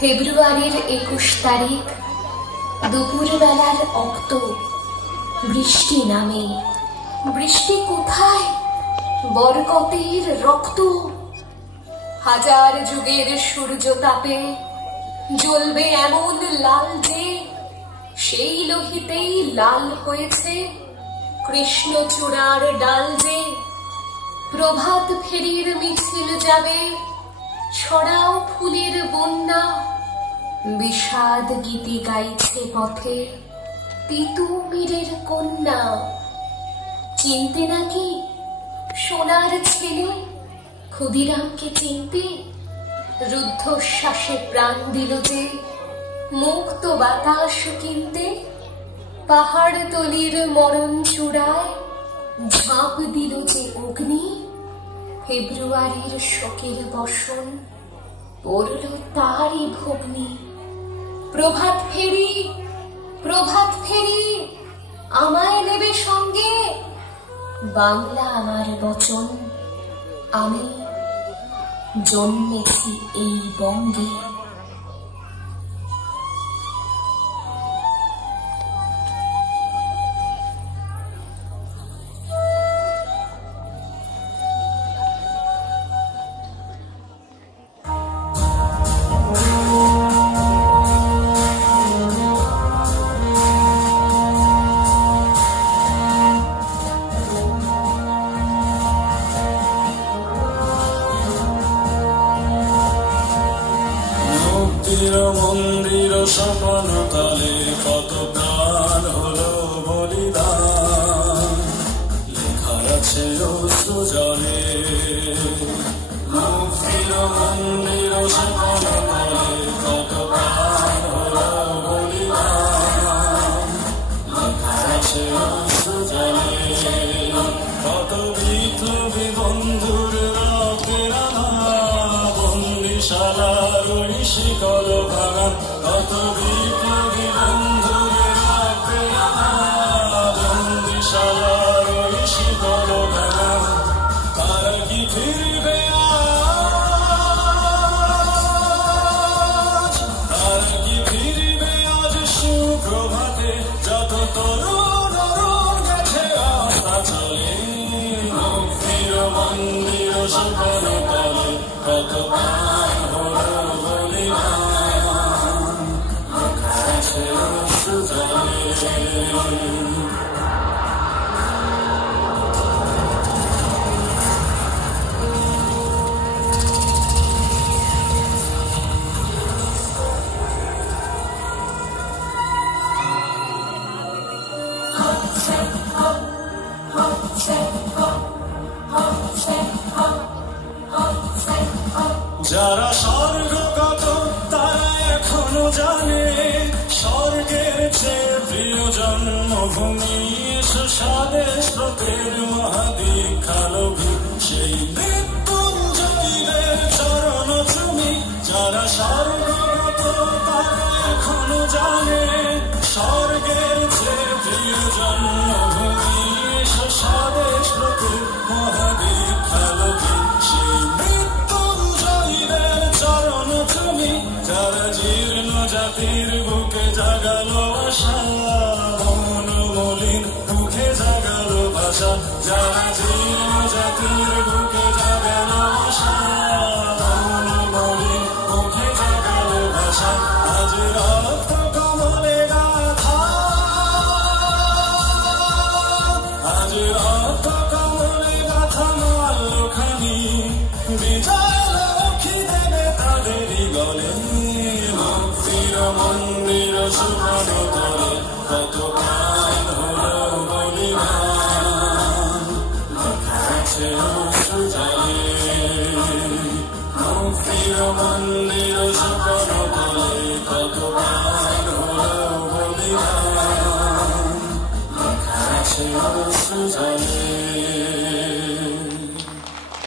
ফেব্রুয়ারির 21 তারিখ দুপুরবেলার অক্ত বৃষ্টি নামে। বৃষ্টি কোথায়? বরকতের রক্ত। হাজার যুগের সূর্য তাপে জ্বলবে এমন লাল যে সেই লোহিতেই লাল হয়েছে কৃষ্ণচূড়ার ডাল যে। প্রভাত ফেরির মিছিল যাবে, ছড়াও ফুলের বন্যা। বিষাদ গীতি গাইছে পথে তিতুমিরের কন্যা। চিনতে নাকি সোনার ছেলে? ক্ষুদিরামকে চিনতে? রুদ্ধশ্বাসে প্রাণ দিল যে মুক্ত বাতাস কিনতে। পাহাড় তলির মরণ চূড়ায় ঝাঁপ দিল যে অগ্নি। ফেব্রুয়ারির শোকের বসন পড়ল তারই ভগ্নি। প্রভাত ফেরি, প্রভাত ফেরি, আমায় নেবে সঙ্গে। বাংলা আমার বচন, আমি জন্মেছি এই বঙ্গে। মন্দির সপন তলে কত প্রাণ হলো বলিদান। লেখা আছে অশ্রু জলে। মুক্তির মন্দির সপন তলে কত প্রাণ হলো বলিদান। লেখা আছে অশ্রু জলে। কত বিপ্লবী বন্ধুর রক্তের বন্দিশালার ওই শিকল ভাঙা। কত বিপ্লবী বন্ধুর রক্তের বন্দিশালার ওই শিকল ভাঙা। তারা কি ফিরবে আজ? তারা কি ফিরবে আজ সুপ্রভাতে? যত তরুণ গেছে আস্থা চলে। মুক্তির মন্দির সপন তলে কত প্রাণ হলো বলিদান। লেখা আছে অশ্রু জলে। যারা স্বর্গগত তারা এখনো জানে স্বর্গের চেয়ে প্রিয় জন্মভূমি। সুস্বাদেশ স্রোতের মহাদীক্ষালোভী সেই মৃত্যুঞ্জয়ীদের চরণ চুমি। যারা স্বর্গগত তারা এখনো জানে স্বর্গের চেয়ে প্রিয় জন্মভূমি। সুস্বাদেশ স্রোতের মহাদীক্ষালোভী সেই চরণ তুমি। যারা জীর্ণ জাতির বুকে জাগালো আশা, মলিন মুখে জাগালো ভাষা। যারা জীর্ণ জাতির বুকে